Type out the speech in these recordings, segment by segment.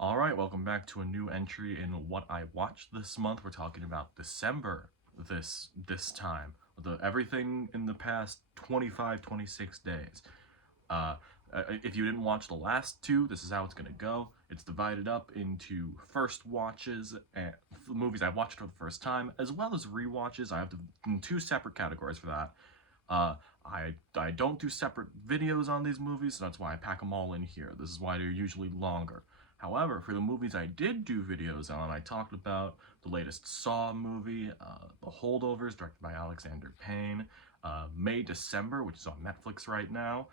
Alright, welcome back to a new entry in what I watched this month. We're talking about December this time. Everything in the past 25-26 days. Uh, if you didn't watch the last two, this is how it's gonna go. It's divided up into first watches and movies I watched for the first time, as well as rewatches. I have two separate categories for that. Uh, I don't do separate videos on these movies, so that's why I pack them all in here. This is why they're usually longer. However, for the movies I did do videos on, I talked about the latest Saw movie, The Holdovers, directed by Alexander Payne, May December, which is on Netflix right now,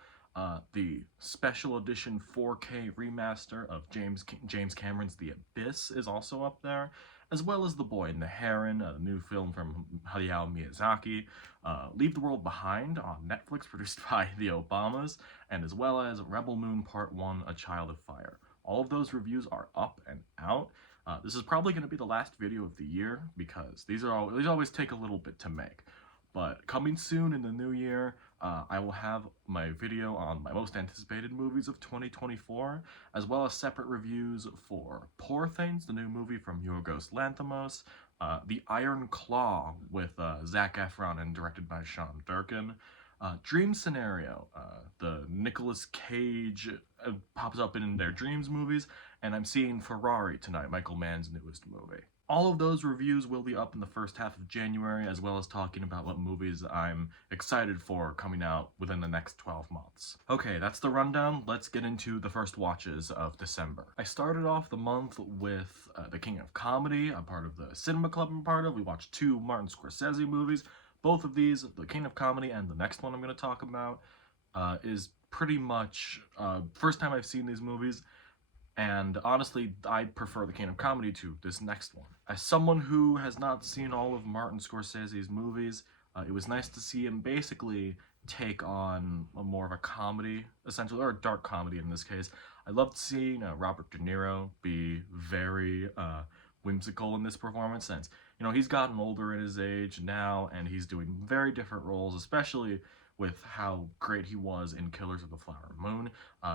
the special edition 4K remaster of James Cameron's The Abyss is also up there, as well as The Boy and the Heron, a new film from Hayao Miyazaki, Leave the World Behind on Netflix, produced by the Obamas, and as well as Rebel Moon Part 1, A Child of Fire. All of those reviews are up and out. This is probably going to be the last video of the year because these always take a little bit to make. But coming soon in the new year, I will have my video on my most anticipated movies of 2024, as well as separate reviews for Poor Things, the new movie from Yorgos Lanthimos, The Iron Claw with Zac Efron and directed by Sean Durkin, Dream Scenario, the Nicolas Cage pops up in their Dreams movies, and I'm seeing Ferrari tonight, Michael Mann's newest movie. All of those reviews will be up in the first half of January, as well as talking about what movies I'm excited for coming out within the next 12 months. Okay, that's the rundown. Let's get into the first watches of December. I started off the month with The King of Comedy, a part of the cinema club I'm part of. We watched two Martin Scorsese movies. Both of these, The King of Comedy and the next one I'm going to talk about, is pretty much first time I've seen these movies, and honestly, I prefer The King of Comedy to this next one. As someone who has not seen all of Martin Scorsese's movies, it was nice to see him basically take on more of a comedy, essentially, or a dark comedy in this case. I loved seeing Robert De Niro be very whimsical in this performance, since he's gotten older in his age now, and he's doing very different roles, especially with how great he was in Killers of the Flower Moon.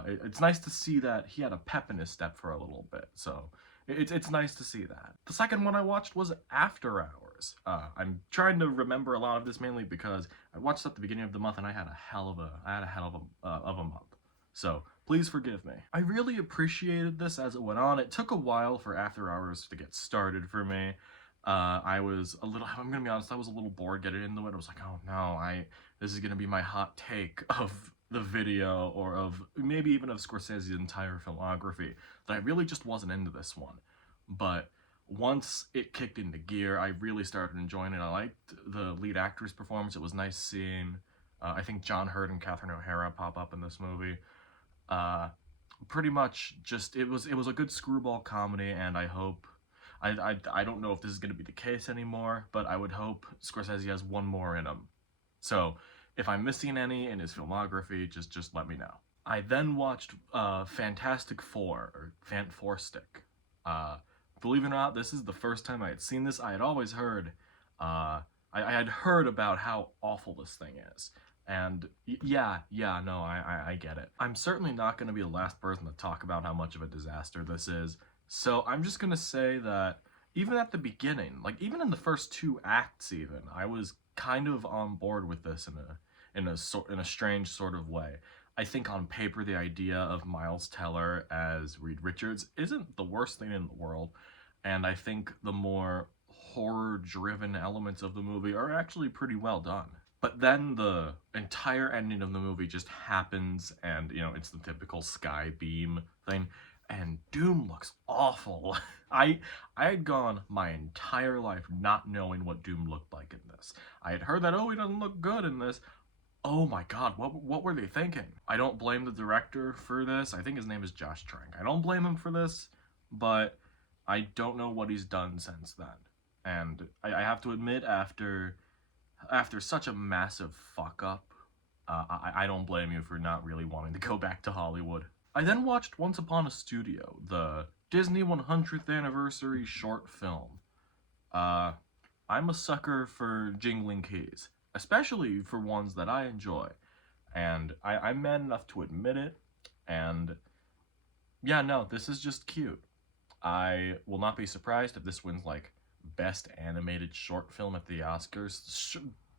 It's nice to see that he had a pep in his step for a little bit, so it's nice to see that. The second one I watched was After Hours. I'm trying to remember a lot of this mainly because I watched at the beginning of the month and I had a hell of a month. So please forgive me. I really appreciated this as it went on. It took a while for After Hours to get started for me. I'm gonna be honest, I was a little bored getting into it. I was like, oh no, this is gonna be my hot take of the video, or of maybe even of Scorsese's entire filmography, that I really just wasn't into this one. But once it kicked into gear, I really started enjoying it. I liked the lead actor's performance. It was nice seeing, I think John Hurt and Catherine O'Hara pop up in this movie. Pretty much just, it was a good screwball comedy, and I hope, I don't know if this is going to be the case anymore, but I would hope Scorsese has one more in him. So if I'm missing any in his filmography, just let me know. I then watched Fantastic Four, or Fant4stic. Believe it or not, this is the first time I had seen this. I had always heard, I had heard about how awful this thing is. And yeah, no, I get it. I'm certainly not going to be the last person to talk about how much of a disaster this is. So I'm just going to say that even at the beginning, like even in the first two acts even, I was kind of on board with this in a strange sort of way. I think on paper the idea of Miles Teller as Reed Richards isn't the worst thing in the world, and I think the more horror-driven elements of the movie are actually pretty well done. But then the entire ending of the movie just happens, and it's the typical sky beam thing, and Doom looks awful. I had gone my entire life not knowing what Doom looked like in this. I had heard that, oh, he doesn't look good in this. Oh my god, what were they thinking? I don't blame the director for this. I think his name is Josh Trank. I don't blame him for this, but I don't know what he's done since then. And I have to admit, after such a massive fuck-up, I don't blame you for not really wanting to go back to Hollywood. I then watched Once Upon a Studio, the Disney 100th anniversary short film. I'm a sucker for jingling keys, especially for ones that I enjoy, and I'm man enough to admit it, and yeah, no, this is just cute. I will not be surprised if this wins like Best Animated Short Film at the Oscars,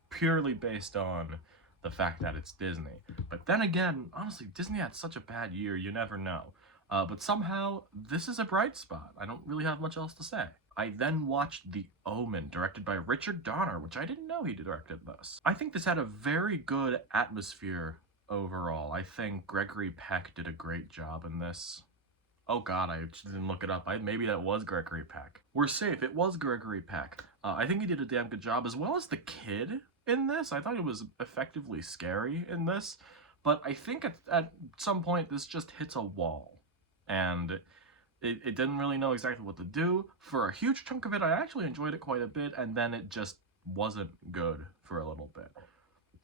purely based on the fact that it's Disney. But then again, honestly, Disney had such a bad year, you never know. But somehow, this is a bright spot. I don't really have much else to say. I then watched The Omen, directed by Richard Donner, which I didn't know he directed this. I think this had a very good atmosphere overall. I think Gregory Peck did a great job in this. Oh god, I just didn't look it up. Maybe that was Gregory Peck. We're safe, it was Gregory Peck. I think he did a damn good job, as well as the kid in this. I thought it was effectively scary in this, but I think at some point this just hits a wall. And it didn't really know exactly what to do. For a huge chunk of it, I actually enjoyed it quite a bit, and then it just wasn't good for a little bit.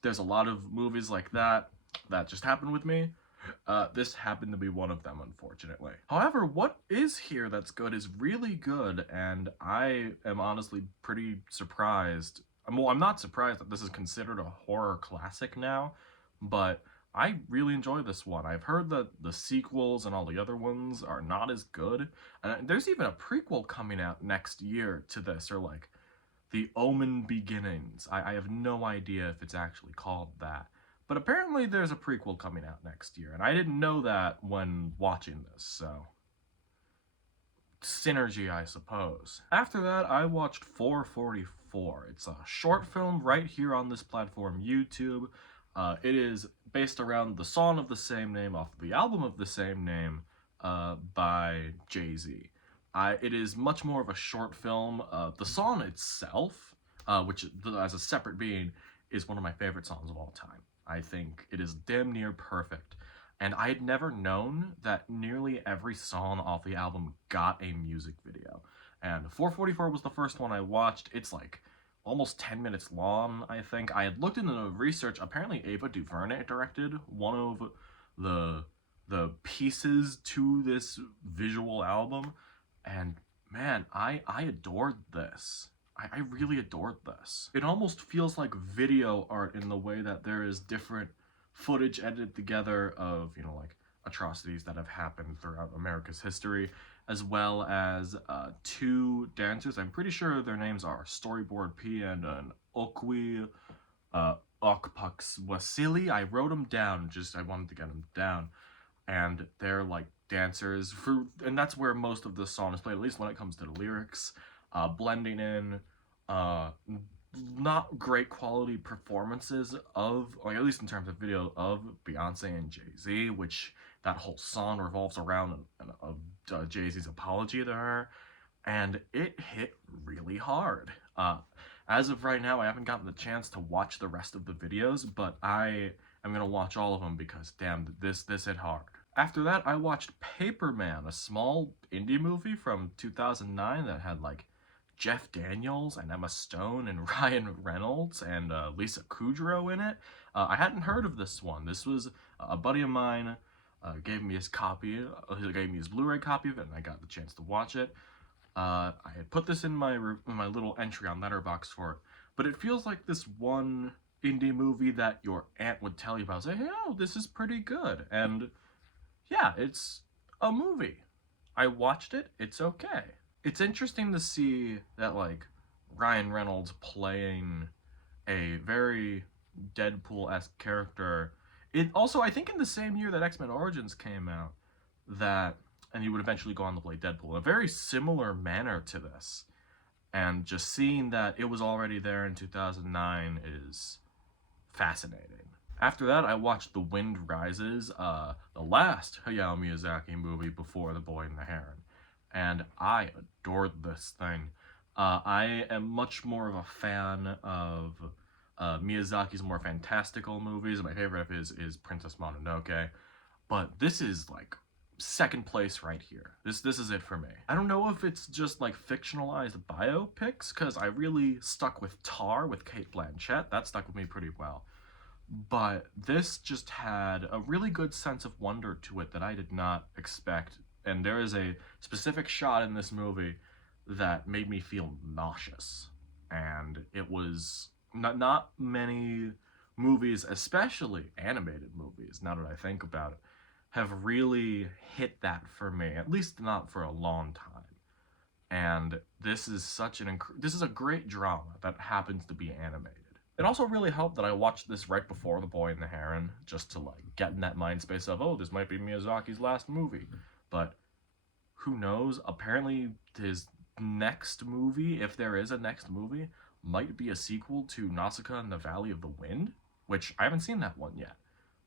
There's a lot of movies like that just happened with me. This happened to be one of them, unfortunately. However, what is here that's good is really good, and I am honestly pretty surprised. Well, I'm not surprised that this is considered a horror classic now, but I really enjoy this one. I've heard that the sequels and all the other ones are not as good, and there's even a prequel coming out next year to this, or like The Omen Beginnings. I have no idea if it's actually called that. But apparently there's a prequel coming out next year, and I didn't know that when watching this, so synergy, I suppose. After that, I watched 444. It's a short film right here on this platform, YouTube. It is based around the song of the same name off of the album of the same name by Jay-Z. It is much more of a short film. The song itself, which as a separate being, is one of my favorite songs of all time. I think it is damn near perfect. And I had never known that nearly every song off the album got a music video. And 444 was the first one I watched. It's like almost 10 minutes long, I think. I had looked into the research. Apparently Ava DuVernay directed one of the pieces to this visual album. And man, I adored this. I really adored this. It almost feels like video art in the way that there is different footage edited together of, you know, like atrocities that have happened throughout America's history, as well as two dancers. I'm pretty sure their names are Storyboard P and an Okwi Okpakswasili. I wrote them down, I wanted to get them down. And they're like dancers, and that's where most of the song is played, at least when it comes to the lyrics. Blending in not great quality performances of, like at least in terms of video, of Beyonce and Jay-Z, which that whole song revolves around Jay-Z's apology to her, and it hit really hard. As of right now, I haven't gotten the chance to watch the rest of the videos, but I am gonna watch all of them because damn, this hit hard. After that, I watched Paperman, a small indie movie from 2009 that had like Jeff Daniels and Emma Stone and Ryan Reynolds and Lisa Kudrow in it. I hadn't heard of this one. This was a buddy of mine gave me his copy. He gave me his Blu-ray copy of it, and I got the chance to watch it. I had put this in my little entry on Letterboxd for it, but it feels like this one indie movie that your aunt would tell you about. Say, hey, oh, this is pretty good, and yeah, it's a movie. I watched it. It's okay. It's interesting to see that, like, Ryan Reynolds playing a very Deadpool-esque character. It also, I think in the same year that X-Men Origins came out, and he would eventually go on to play Deadpool, in a very similar manner to this. And just seeing that it was already there in 2009 is fascinating. After that, I watched The Wind Rises, the last Hayao Miyazaki movie before The Boy and the Heron. And I adored this thing. I am much more of a fan of Miyazaki's more fantastical movies. My favorite of his is Princess Mononoke. But this is like second place right here. This is it for me. I don't know if it's just like fictionalized biopics, because I really stuck with Tar with Cate Blanchett. That stuck with me pretty well. But this just had a really good sense of wonder to it that I did not expect. And there is a specific shot in this movie that made me feel nauseous. And it was not many movies, especially animated movies, now that I think about it, have really hit that for me, at least not for a long time. And this is this is a great drama that happens to be animated. It also really helped that I watched this right before The Boy and the Heron, just to like get in that mind space of, oh, this might be Miyazaki's last movie. But who knows? Apparently his next movie, if there is a next movie, might be a sequel to Nausicaa and the Valley of the Wind, which I haven't seen that one yet.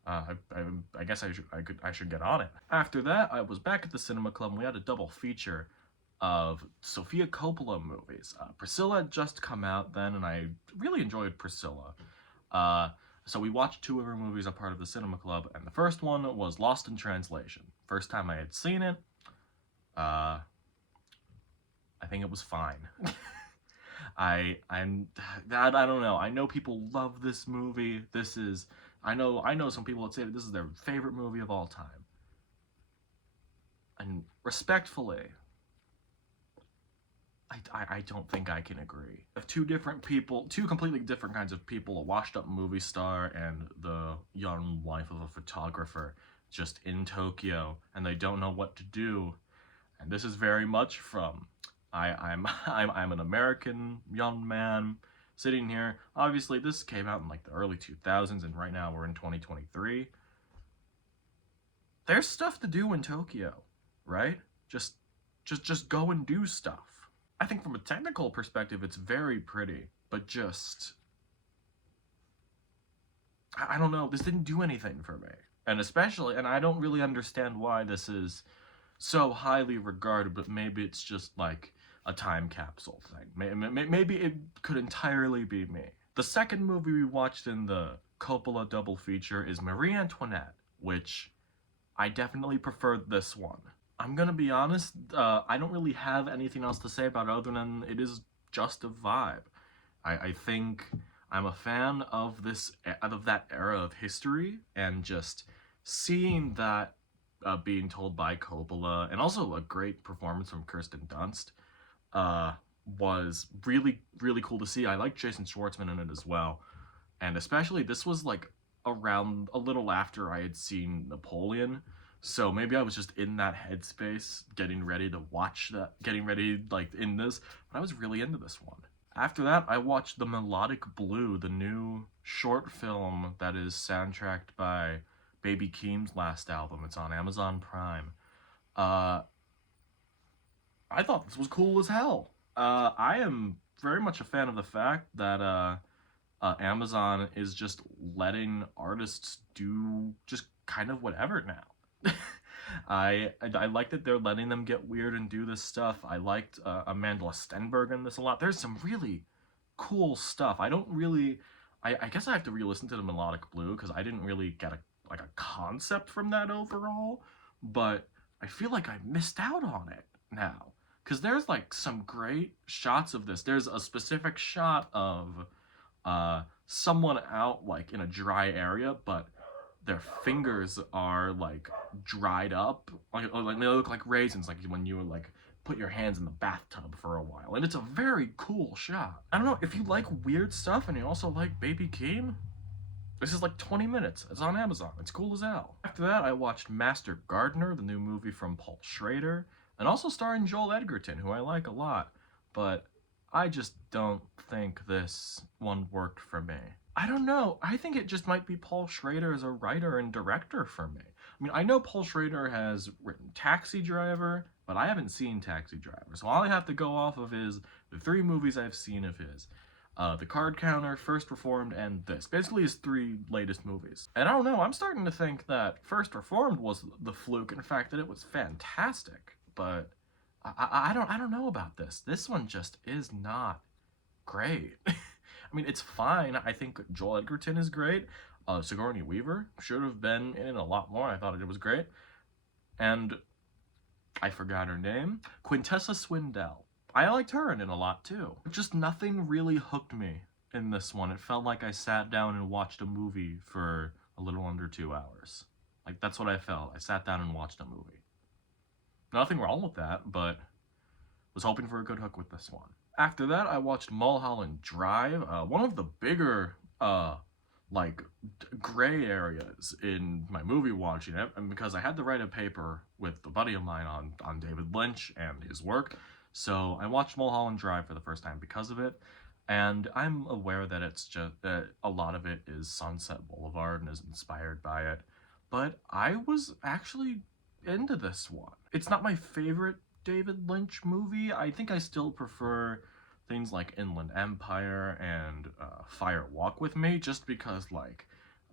I guess I should get on it. After that, I was back at the cinema club and we had a double feature of Sofia Coppola movies. Priscilla had just come out then, and I really enjoyed Priscilla. So we watched two of her movies as part of the cinema club, and the first one was Lost in Translation. First time I had seen it, I think it was fine. I don't know. I know people love this movie. I know some people would say that this is their favorite movie of all time. And respectfully, I don't think I can agree. If two completely different kinds of people, a washed up movie star and the young wife of a photographer just in Tokyo, and they don't know what to do. And this is very much from I'm an American young man sitting here. Obviously, this came out in like the early 2000s, and right now we're in 2023. There's stuff to do in Tokyo, right? Just go and do stuff. I think from a technical perspective, it's very pretty, but just, I don't know, this didn't do anything for me. And I don't really understand why this is so highly regarded, but maybe it's just like a time capsule thing. Maybe it could entirely be me. The second movie we watched in the Coppola double feature is Marie Antoinette, which I definitely preferred this one. I'm gonna be honest, I don't really have anything else to say about it other than it is just a vibe. I think I'm a fan of that era of history, and just seeing that being told by Coppola, and also a great performance from Kirsten Dunst, was really, really cool to see. I like Jason Schwartzman in it as well. And especially, this was like around a little after I had seen Napoleon, so maybe I was just in that headspace, getting ready to watch that, getting ready like in this, but I was really into this one. After that, I watched The Melodic Blue, the new short film that is soundtracked by Baby Keem's last album. It's on Amazon Prime. I thought this was cool as hell. I am very much a fan of the fact that Amazon is just letting artists do just kind of whatever now. I like that they're letting them get weird and do this stuff. I liked Amanda Stenberg in this a lot. There's some really cool stuff. I guess I have to re-listen to the Melodic Blue because I didn't really get a concept from that overall, but I feel like I missed out on it now. Because there's like some great shots of this. There's a specific shot of someone out like in a dry area, but their fingers are like dried up, like they look like raisins, like when you like put your hands in the bathtub for a while. And it's a very cool shot. I don't know, if you like weird stuff and you also like Baby Keem, this is like 20 minutes. It's on Amazon. It's cool as hell. After that, I watched Master Gardener, the new movie from Paul Schrader, and also starring Joel Edgerton, who I like a lot, but I just don't think this one worked for me. I don't know. I think it just might be Paul Schrader as a writer and director for me. I mean, I know Paul Schrader has written Taxi Driver, but I haven't seen Taxi Driver. So all I have to go off of is the 3 movies I've seen of his. The Card Counter, First Reformed, and this. Basically his 3 latest movies. And I don't know, I'm starting to think that First Reformed was the fluke, in fact that it was fantastic. But I don't know about this. This one just is not great. I mean, it's fine. I think Joel Edgerton is great. Sigourney Weaver should have been in it a lot more. I thought it was great. And I forgot her name. Quintessa Swindell. I liked her in it a lot too. Just nothing really hooked me in this one. It felt like I sat down and watched a movie for a little under 2 hours. Like, that's what I felt. I sat down and watched a movie. Nothing wrong with that, but was hoping for a good hook with this one. After that, I watched Mulholland Drive, one of the bigger like gray areas in my movie watching it, and because I had to write a paper with a buddy of mine on David Lynch and his work, so I watched Mulholland Drive for the first time because of it, and I'm aware that it's just that a lot of it is Sunset Boulevard and is inspired by it, but I was actually into this one. It's not my favorite David Lynch movie. I think I still prefer things like Inland Empire and Fire Walk with Me, just because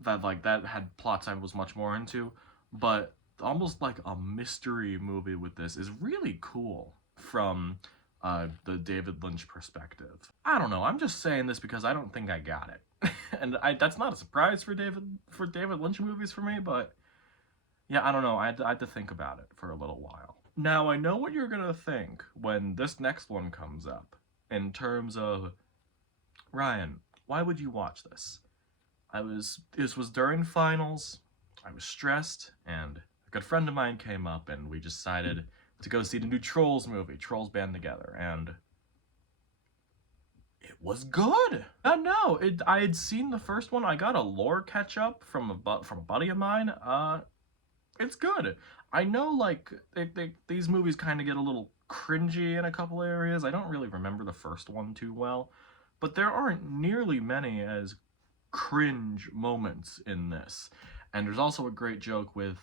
that had plots I was much more into. But almost like a mystery movie with this is really cool from the David Lynch perspective. I don't know. I'm just saying this because I don't think I got it, and that's not a surprise for David Lynch movies for me. But yeah, I don't know. I had to think about it for a little while. Now I know what you're gonna think when this next one comes up in terms of, Ryan, why would you watch this? This was during finals, I was stressed, and a good friend of mine came up and we decided to go see the new Trolls movie, Trolls Band Together, and it was good. No, I had seen the first one. I got a lore catch up from a buddy of mine. It's good. I know, like, these movies kind of get a little cringy in a couple areas. I don't really remember the first one too well, but there aren't nearly many as cringe moments in this. And there's also a great joke with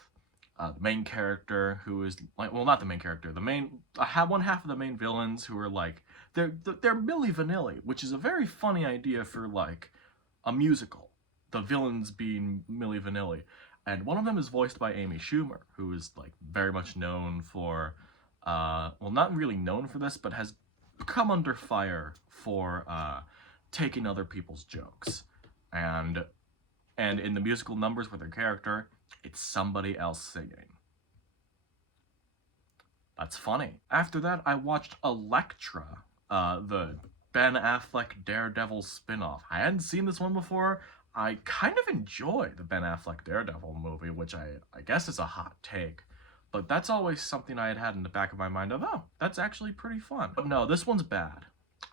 the main character, who is like, well, not the main character, the main one half of the main villains, who are like, they're Milli Vanilli, which is a very funny idea for like a musical. The villains being Milli Vanilli. And one of them is voiced by Amy Schumer, who is like very much known for, well, not really known for this, but has come under fire for taking other people's jokes. And in the musical numbers with her character, it's somebody else singing. That's funny. After that, I watched Elektra, the Ben Affleck Daredevil spin-off. I hadn't seen this one before. I kind of enjoy the Ben Affleck Daredevil movie, which I guess is a hot take. But that's always something I had in the back of my mind of, oh, that's actually pretty fun. But no, this one's bad.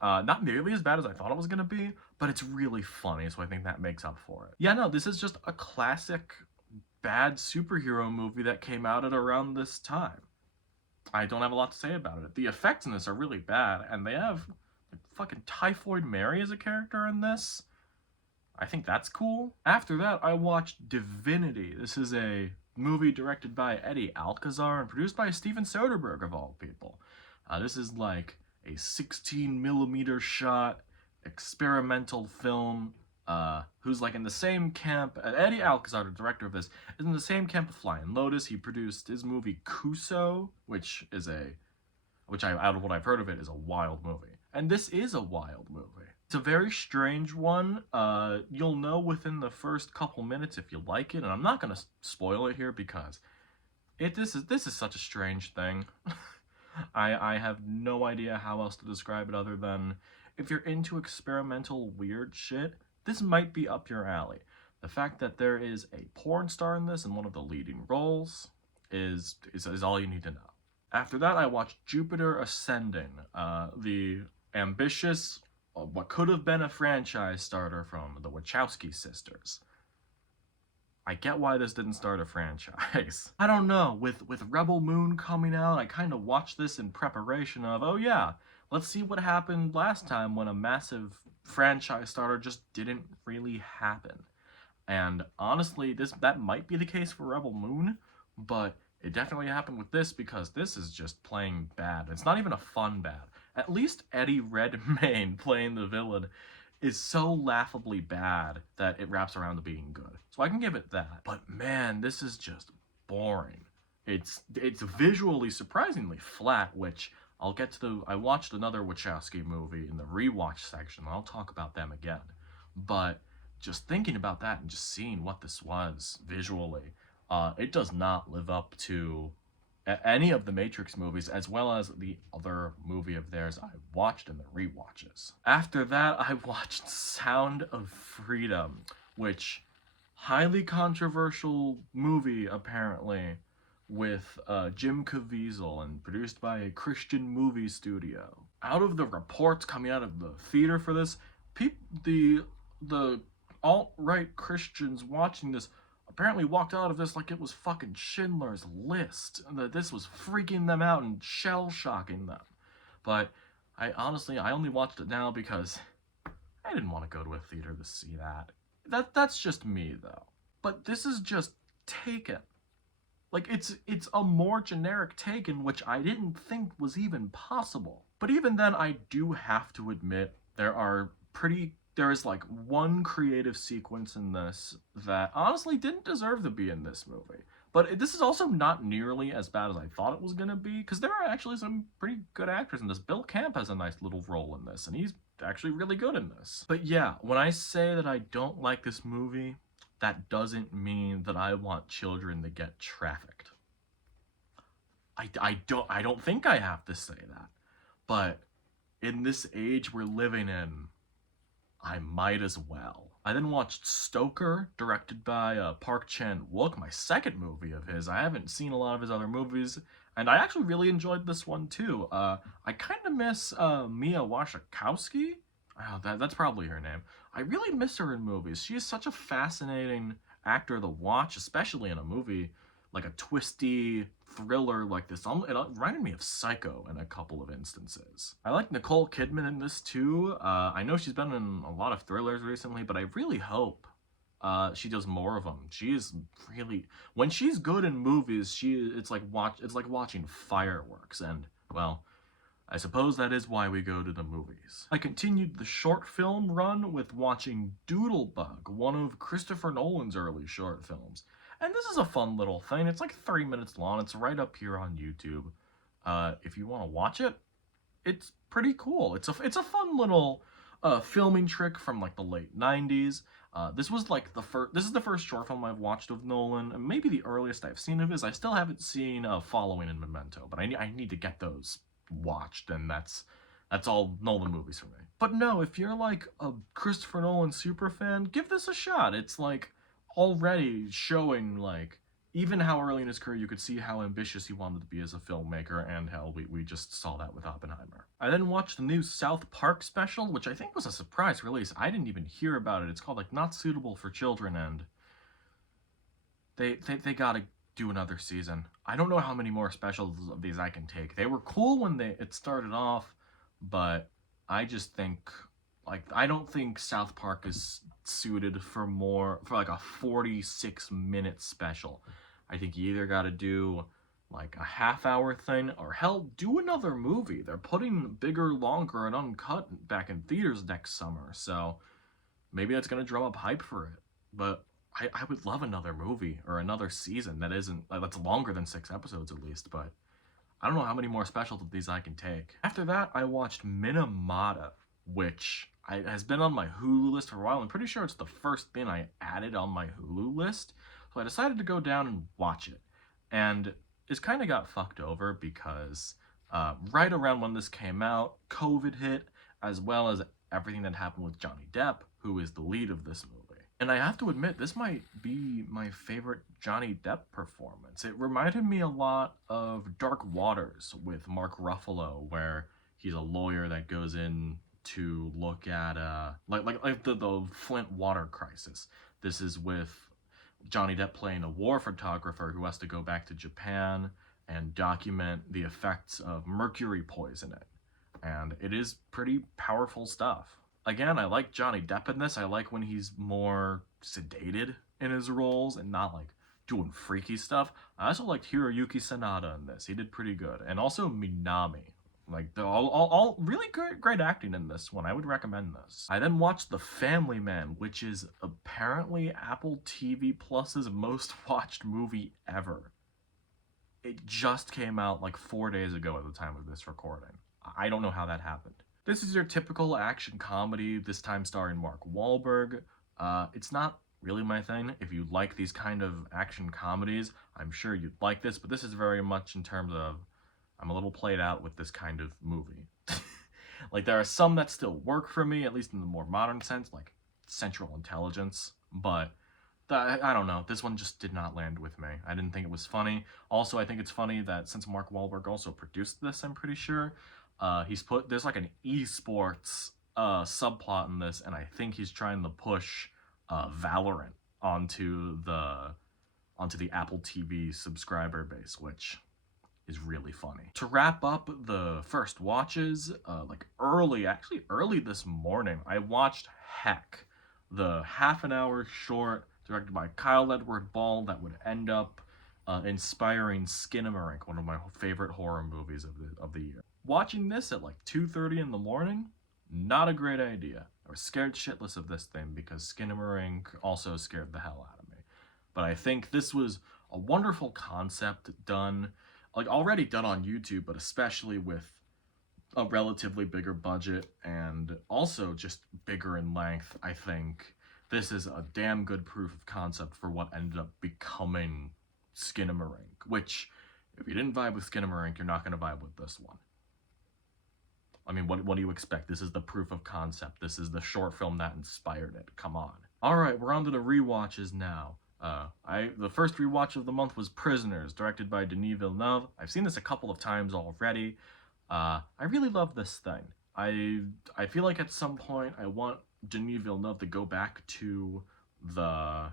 Not nearly as bad as I thought it was going to be, but it's really funny, so I think that makes up for it. Yeah, no, this is just a classic bad superhero movie that came out at around this time. I don't have a lot to say about it. The effects in this are really bad, and they have like, fucking Typhoid Mary as a character in this. I think that's cool. After that, I watched Divinity. This is a movie directed by Eddie Alcazar and produced by Steven Soderbergh, of all people. This is like a 16mm shot experimental film who's like in the same camp. Eddie Alcazar, the director of this, is in the same camp of Flying Lotus. He produced his movie Kuso, which out of what I've heard of it, is a wild movie. And this is a wild movie. It's a very strange one. You'll know within the first couple minutes if you like it, and I'm not gonna spoil it here because this is such a strange thing. I have no idea how else to describe it other than, if you're into experimental weird shit, this might be up your alley. The fact that there is a porn star in this and one of the leading roles is all you need to know. After that, I watched Jupiter Ascending, the ambitious, what could have been a franchise starter from the Wachowski sisters. I get why this didn't start a franchise. I don't know, with Rebel Moon coming out, I kind of watched this in preparation of, oh yeah, let's see what happened last time when a massive franchise starter just didn't really happen. And honestly, that might be the case for Rebel Moon, but it definitely happened with this because this is just playing bad. It's not even a fun bad. At least Eddie Redmayne playing the villain is so laughably bad that it wraps around to being good. So I can give it that. But man, this is just boring. It's visually surprisingly flat, which I'll get to I watched another Wachowski movie in the rewatch section, and I'll talk about them again. But just thinking about that and just seeing what this was visually, it does not live up to any of the Matrix movies, as well as the other movie of theirs I watched in the rewatches. After that, I watched Sound of Freedom, which, highly controversial movie apparently, with Jim Caviezel and produced by a Christian movie studio. Out of the reports coming out of the theater for this, the alt-right Christians watching this apparently walked out of this like it was fucking Schindler's List, and that this was freaking them out and shell-shocking them. But I only watched it now because I didn't want to go to a theater to see that. That's just me though. But this is just Taken. Like it's a more generic Taken, which I didn't think was even possible. But even then, I do have to admit there is like one creative sequence in this that honestly didn't deserve to be in this movie. But this is also not nearly as bad as I thought it was going to be, because there are actually some pretty good actors in this. Bill Camp has a nice little role in this, and he's actually really good in this. But yeah, when I say that I don't like this movie, that doesn't mean that I want children to get trafficked. I don't think I have to say that. But in this age we're living in, I might as well. I then watched Stoker, directed by Park Chan-wook, my second movie of his. I haven't seen a lot of his other movies, and I actually really enjoyed this one too. I kind of miss Mia Wasikowska. Oh, that's probably her name. I really miss her in movies. She is such a fascinating actor to watch, especially in a movie like a twisty thriller like this. It reminded me of Psycho in a couple of instances. I like Nicole Kidman in this too. I know she's been in a lot of thrillers recently, but I really hope she does more of them. She is really, when she's good in movies, it's like watching fireworks, and well, I suppose that is why we go to the movies. I continued the short film run with watching Doodlebug, one of Christopher Nolan's early short films. And this is a fun little thing. It's like 3 minutes long. It's right up here on YouTube. If you want to watch it, it's pretty cool. It's a fun little filming trick from like the late 90s. This is the first short film I've watched of Nolan, and maybe the earliest I've seen of his. I still haven't seen Following and Memento, but I need to get those watched, and that's all Nolan movies for me. But no, if you're like a Christopher Nolan super fan, give this a shot. It's like already showing like even how early in his career you could see how ambitious he wanted to be as a filmmaker, and how we just saw that with Oppenheimer. I then watched the new South Park special, which I think was a surprise release. I didn't even hear about it. It's called like Not Suitable for Children, and they gotta do another season. I don't know how many more specials of these I can take. They were cool when it started off, but I just think I don't think South Park is suited for like a 46-minute special. I think you either got to do like a half-hour thing, or hell, do another movie. They're putting Bigger, Longer, and Uncut back in theaters next summer, so maybe that's gonna drum up hype for it. But I would love another movie or another season that's longer than 6 episodes at least. But I don't know how many more specials of these I can take. After that, I watched Minamata, which has been on my Hulu list for a while. I'm pretty sure it's the first thing I added on my Hulu list. So I decided to go down and watch it. And it's kind of got fucked over because right around when this came out, COVID hit, as well as everything that happened with Johnny Depp, who is the lead of this movie. And I have to admit, this might be my favorite Johnny Depp performance. It reminded me a lot of Dark Waters with Mark Ruffalo, where he's a lawyer that goes in to look at like the Flint water crisis. This is with Johnny Depp playing a war photographer who has to go back to Japan and document the effects of mercury poisoning. And it is pretty powerful stuff. Again, I like Johnny Depp in this. I like when he's more sedated in his roles and not like doing freaky stuff. I also liked Hiroyuki Sanada in this. He did pretty good. And also Minami. Like, all really great acting in this one. I would recommend this. I then watched The Family Man, which is apparently Apple TV Plus's most watched movie ever. It just came out like 4 days ago at the time of this recording. I don't know how that happened. This is your typical action comedy, this time starring Mark Wahlberg. It's not really my thing. If you like these kind of action comedies, I'm sure you'd like this, but this is very much in terms of, I'm a little played out with this kind of movie. Like, there are some that still work for me, at least in the more modern sense, like Central Intelligence, but I don't know, this one just did not land with me. I didn't think it was funny. Also, I think it's funny that since Mark Wahlberg also produced this, I'm pretty sure, there's like an esports subplot in this, and I think he's trying to push Valorant onto the Apple TV subscriber base, which is really funny. To wrap up the first watches, like actually early this morning, I watched Heck, the half-an-hour short directed by Kyle Edward Ball that would end up inspiring Skinamarink, one of my favorite horror movies of the year. Watching this at like 2:30 in the morning, not a great idea. I was scared shitless of this thing because Skinamarink also scared the hell out of me. But I think this was a wonderful concept done, like already done on YouTube, but especially with a relatively bigger budget and also just bigger in length. I think this is a damn good proof of concept for what ended up becoming Skinamarink, which, if you didn't vibe with Skinamarink, you're not going to vibe with this one. I mean, what do you expect? This is the proof of concept. This is the short film that inspired it. Come on. Alright, we're on to the rewatches now. The first rewatch of the month was Prisoners, directed by Denis Villeneuve. I've seen this a couple of times already. I really love this thing. I feel like at some point I want Denis Villeneuve to go back to the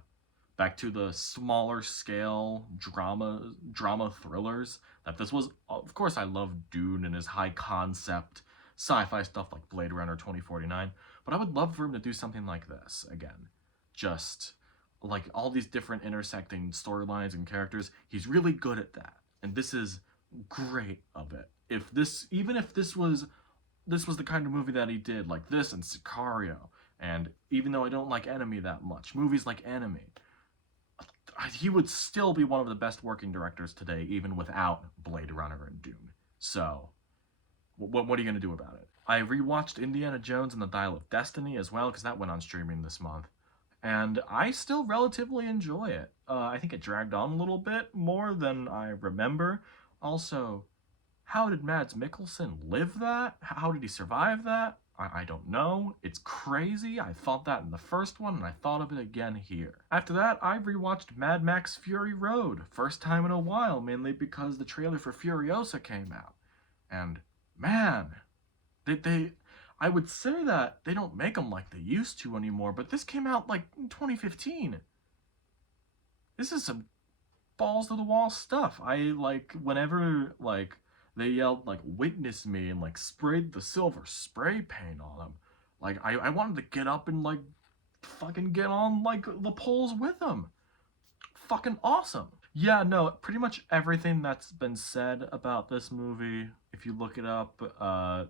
smaller scale drama thrillers that this was. Of course, I love Dune and his high concept sci-fi stuff like Blade Runner 2049, but I would love for him to do something like this again. Just like all these different intersecting storylines and characters. He's really good at that, and this is great of it. If this was the kind of movie that he did, like this and Sicario, and even though I don't like Enemy that much, movies like Enemy, he would still be one of the best working directors today, even without Blade Runner and Dune. So, what are you gonna do about it? I rewatched Indiana Jones and the Dial of Destiny as well, because that went on streaming this month, and I still relatively enjoy it. I think it dragged on a little bit more than I remember. Also, how did Mads Mikkelsen live that? How did he survive that? I don't know. It's crazy. I thought that in the first one, and I thought of it again here. After that, I rewatched Mad Max Fury Road. First time in a while, mainly because the trailer for Furiosa came out. And, man, I would say that they don't make them like they used to anymore, but this came out, like, in 2015. This is some balls-to-the-wall stuff. Whenever, they yelled, like, witness me, and, like, sprayed the silver spray paint on them. Like, I wanted to get up and, like, fucking get on, like, the poles with them. Fucking awesome. Yeah, no, pretty much everything that's been said about this movie, if you look it up, I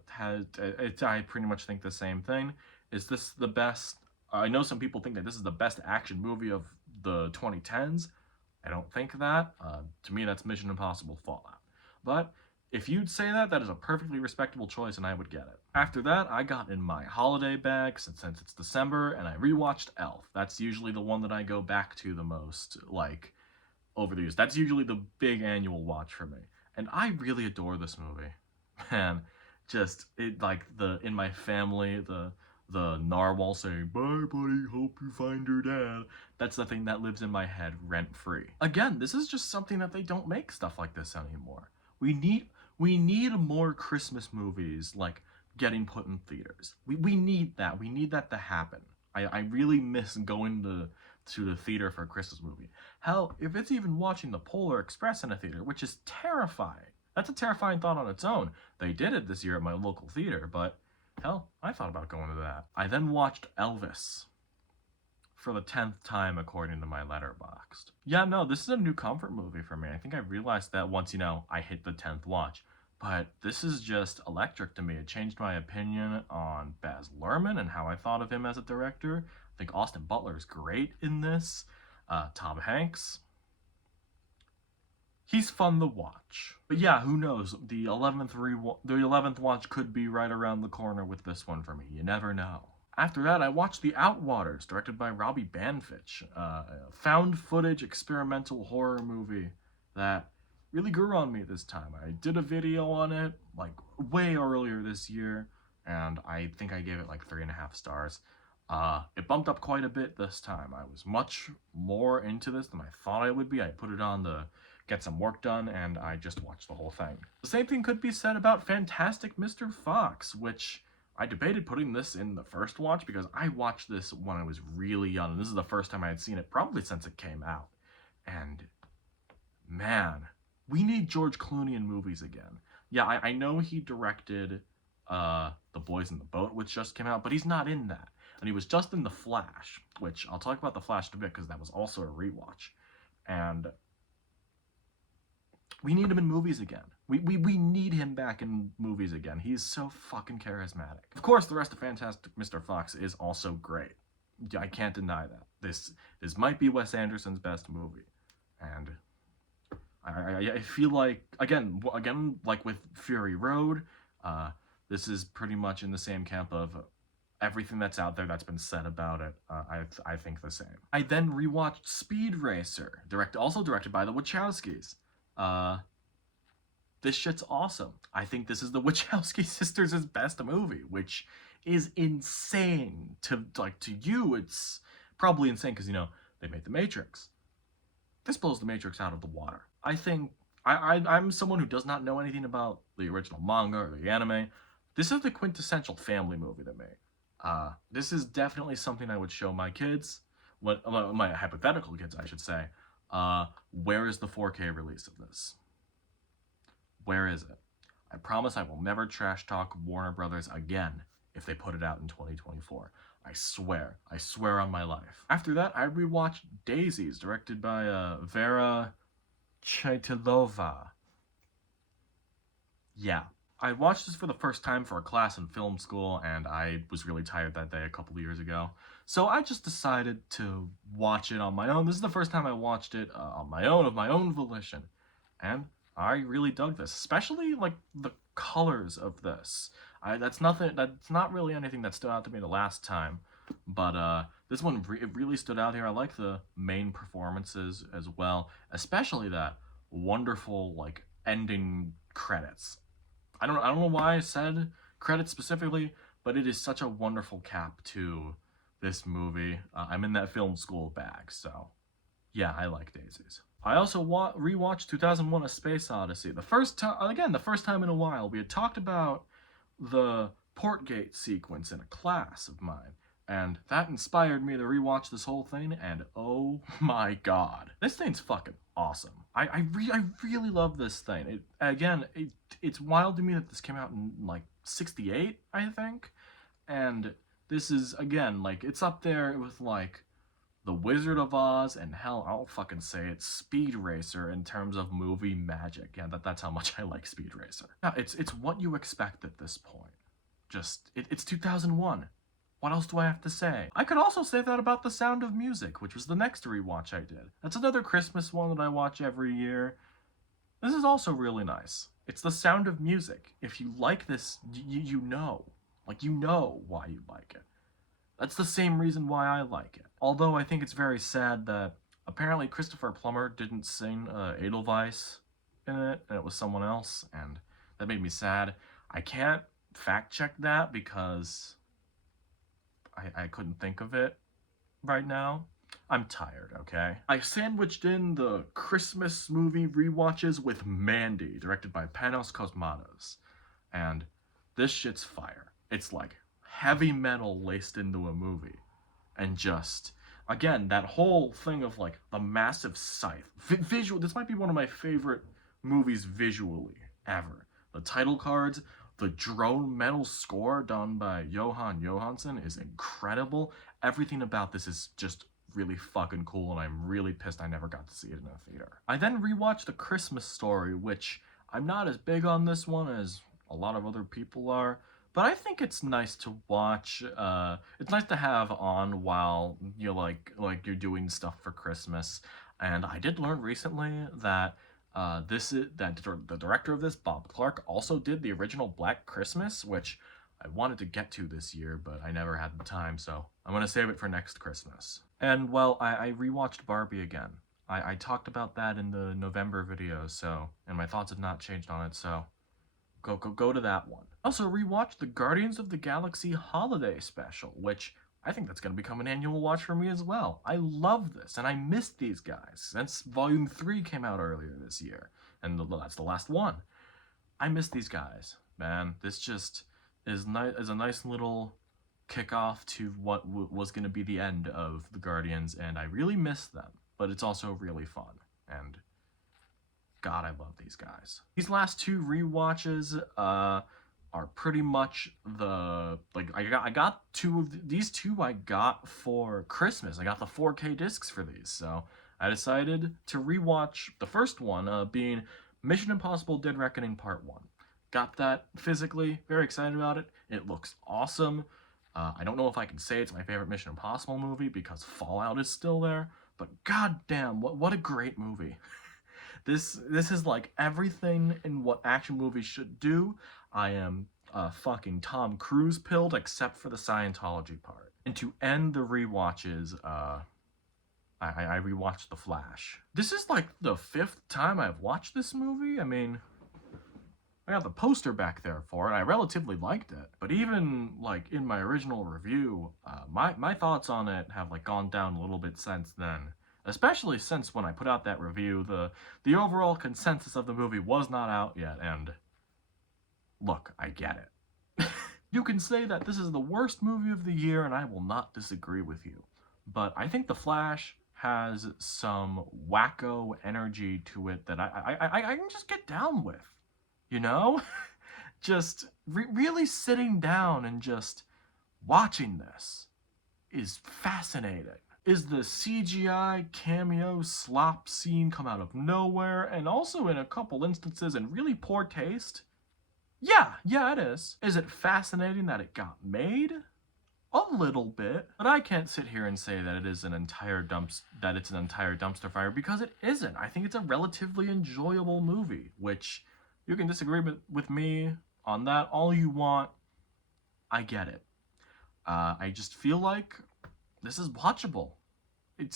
pretty much think the same thing. Is this the best? I know some people think that this is the best action movie of the 2010s. I don't think that. To me, that's Mission Impossible Fallout. But if you'd say that, that is a perfectly respectable choice, and I would get it. After that, I got in my holiday bag, since it's December, and I rewatched Elf. That's usually the one that I go back to the most, like, over the years. That's usually the big annual watch for me. And I really adore this movie. Man, in my family, the narwhal saying, "Bye, buddy, hope you find your dad." That's the thing that lives in my head rent-free. Again, this is just something that they don't make stuff like this anymore. We need more Christmas movies, like, getting put in theaters. We need that. We need that to happen. I really miss going to the theater for a Christmas movie. Hell, if it's even watching The Polar Express in a theater, which is terrifying. That's a terrifying thought on its own. They did it this year at my local theater, but hell, I thought about going to that. I then watched Elvis for the 10th time, according to my Letterboxd. Yeah, no, this is a new comfort movie for me. I think I realized that once, I hit the 10th watch. But this is just electric to me. It changed my opinion on Baz Luhrmann and how I thought of him as a director. I think Austin Butler is great in this. Tom Hanks. He's fun to watch. But yeah, who knows? The 11th watch could be right around the corner with this one for me. You never know. After that, I watched The Outwaters, directed by Robbie Banfitch. A found footage experimental horror movie that really grew on me this time. I did a video on it, like, way earlier this year, and I think I gave it, like, 3.5 stars. It bumped up quite a bit this time. I was much more into this than I thought I would be. I put it on to get some work done, and I just watched the whole thing. The same thing could be said about Fantastic Mr. Fox, which I debated putting this in the first watch because I watched this when I was really young. And this is the first time I had seen it, probably since it came out. And man, we need George Clooney in movies again. Yeah, I know he directed The Boys in the Boat, which just came out, but he's not in that. And he was just in The Flash, which I'll talk about The Flash in a bit because that was also a rewatch. And we need him in movies again. We need him back in movies again. He's so fucking charismatic. Of course, the rest of Fantastic Mr. Fox is also great. I can't deny that. This might be Wes Anderson's best movie. And I feel like, again, like with Fury Road, this is pretty much in the same camp of everything that's out there that's been said about it. I think the same. I then rewatched Speed Racer, also directed by the Wachowskis. This shit's awesome. I think this is the Wachowski sisters' best movie, which is insane. To you, it's probably insane because, you know, they made The Matrix. This blows The Matrix out of the water. I think I'm someone who does not know anything about the original manga or the anime. This is the quintessential family movie to me. This is definitely something I would show my kids, my hypothetical kids, I should say. Where is the 4K release of this? Where is it? I promise I will never trash talk Warner Brothers again if they put it out in 2024. I swear on my life. After that, I rewatched Daisies, directed by Vera Chytilova. Yeah. I watched this for the first time for a class in film school, and I was really tired that day a couple of years ago. So I just decided to watch it on my own. This is the first time I watched it on my own, of my own volition. And I really dug this, especially like the colors of this. That's not really anything that stood out to me the last time, but this one it really stood out here. I like the main performances as well, especially that wonderful like ending credits. I don't know why I said credits specifically, but it is such a wonderful cap to this movie. I'm in that film school bag, so yeah, I like Daisies. I also rewatched 2001: A Space Odyssey. The first time in a while. We had talked about the Portgate sequence in a class of mine, and that inspired me to rewatch this whole thing, and oh my god. This thing's fucking awesome. I really love this thing. It's wild to me that this came out in, like, 68, I think, and this is, again, like, it's up there with, like, The Wizard of Oz, and hell, I'll fucking say it, Speed Racer in terms of movie magic. Yeah, that's how much I like Speed Racer. Yeah, it's what you expect at this point. It's 2001. What else do I have to say? I could also say that about The Sound of Music, which was the next rewatch I did. That's another Christmas one that I watch every year. This is also really nice. It's The Sound of Music. If you like this, you know. Like, you know why you like it. That's the same reason why I like it. Although I think it's very sad that apparently Christopher Plummer didn't sing Edelweiss in it, and it was someone else, and that made me sad. I can't fact check that because I couldn't think of it right now. I'm tired, okay? I sandwiched in the Christmas movie rewatches with Mandy, directed by Panos Cosmatos. And this shit's fire. It's like heavy metal laced into a movie. And just, again, that whole thing of like the massive scythe. Visual, this might be one of my favorite movies visually ever. The title cards, the drone metal score done by Johan Johansson is incredible. Everything about this is just really fucking cool, and I'm really pissed I never got to see it in a theater. I then rewatched A Christmas Story, which I'm not as big on this one as a lot of other people are, but I think it's nice to watch. It's nice to have on while you're like you're doing stuff for Christmas. And I did learn recently that the director of this, Bob Clark, also did the original Black Christmas, which I wanted to get to this year, but I never had the time, so I'm gonna save it for next Christmas. And well, I rewatched Barbie again. I talked about that in the November video, so, and my thoughts have not changed on it, so go to that one. Also rewatched the Guardians of the Galaxy Holiday Special, which I think that's going to become an annual watch for me as well. I love this, and I missed these guys since Volume 3 came out earlier this year, and that's the last one. I miss these guys, man. is a nice little kickoff to what was going to be the end of the Guardians, and I really miss them. But it's also really fun, and God, I love these guys. These last two rewatches are pretty much the I got two of these two I got for Christmas. I got the 4K discs for these, so I decided to rewatch the first one, being Mission Impossible: Dead Reckoning Part 1. Got that physically, very excited about it. It looks awesome. I don't know if I can say it's my favorite Mission Impossible movie because Fallout is still there, but goddamn, what a great movie. This is like everything in what action movies should do. I am fucking Tom Cruise pilled except for the Scientology part. And to end the rewatches, I rewatched The Flash. This is like the 5th time I've watched this movie. I mean, I got the poster back there for it. I relatively liked it, but even like in my original review, my thoughts on it have like gone down a little bit since then. Especially since when I put out that review, the overall consensus of the movie was not out yet, and look, I get it. You can say that this is the worst movie of the year, and I will not disagree with you. But I think The Flash has some wacko energy to it that I can just get down with. You know? Just really sitting down and just watching this is fascinating. Is the CGI cameo slop scene come out of nowhere, and also in a couple instances in really poor taste? Yeah, it is. Is it fascinating that it got made? A little bit, but I can't sit here and say that it's an entire dumpster fire, because it isn't. I think it's a relatively enjoyable movie, which you can disagree with me on that all you want. I get it. I just feel like this is watchable.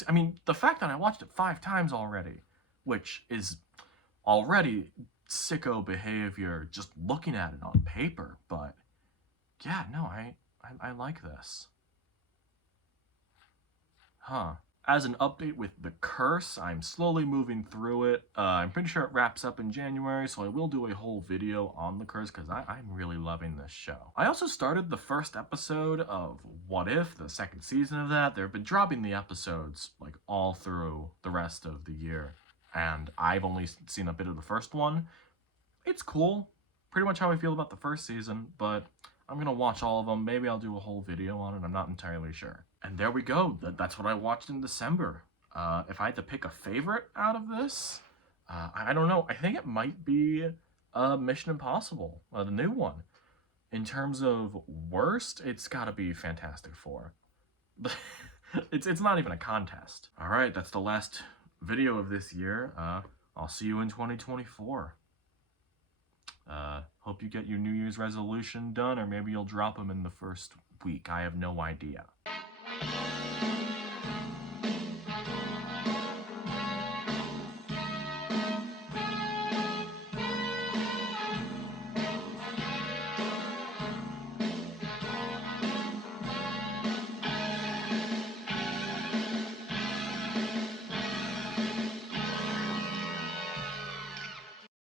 I mean, the fact that I watched it 5 times already, which is already sicko behavior just looking at it on paper, but yeah, no, I like this. Huh. As an update with The Curse, I'm slowly moving through it. I'm pretty sure it wraps up in January, so I will do a whole video on The Curse because I'm really loving this show. I also started the first episode of What If, the 2nd season of that. They've been dropping the episodes like all through the rest of the year, and I've only seen a bit of the first one. It's cool. Pretty much how I feel about the first season, but I'm gonna watch all of them. Maybe I'll do a whole video on it. I'm not entirely sure. And there we go. That's what I watched in December. If I had to pick a favorite out of this, I don't know. I think it might be Mission Impossible, the new one. In terms of worst, it's gotta be Fantastic Four. It's not even a contest. All right, that's the last video of this year. I'll see you in 2024. Hope you get your New Year's resolution done, or maybe you'll drop them in the first week. I have no idea.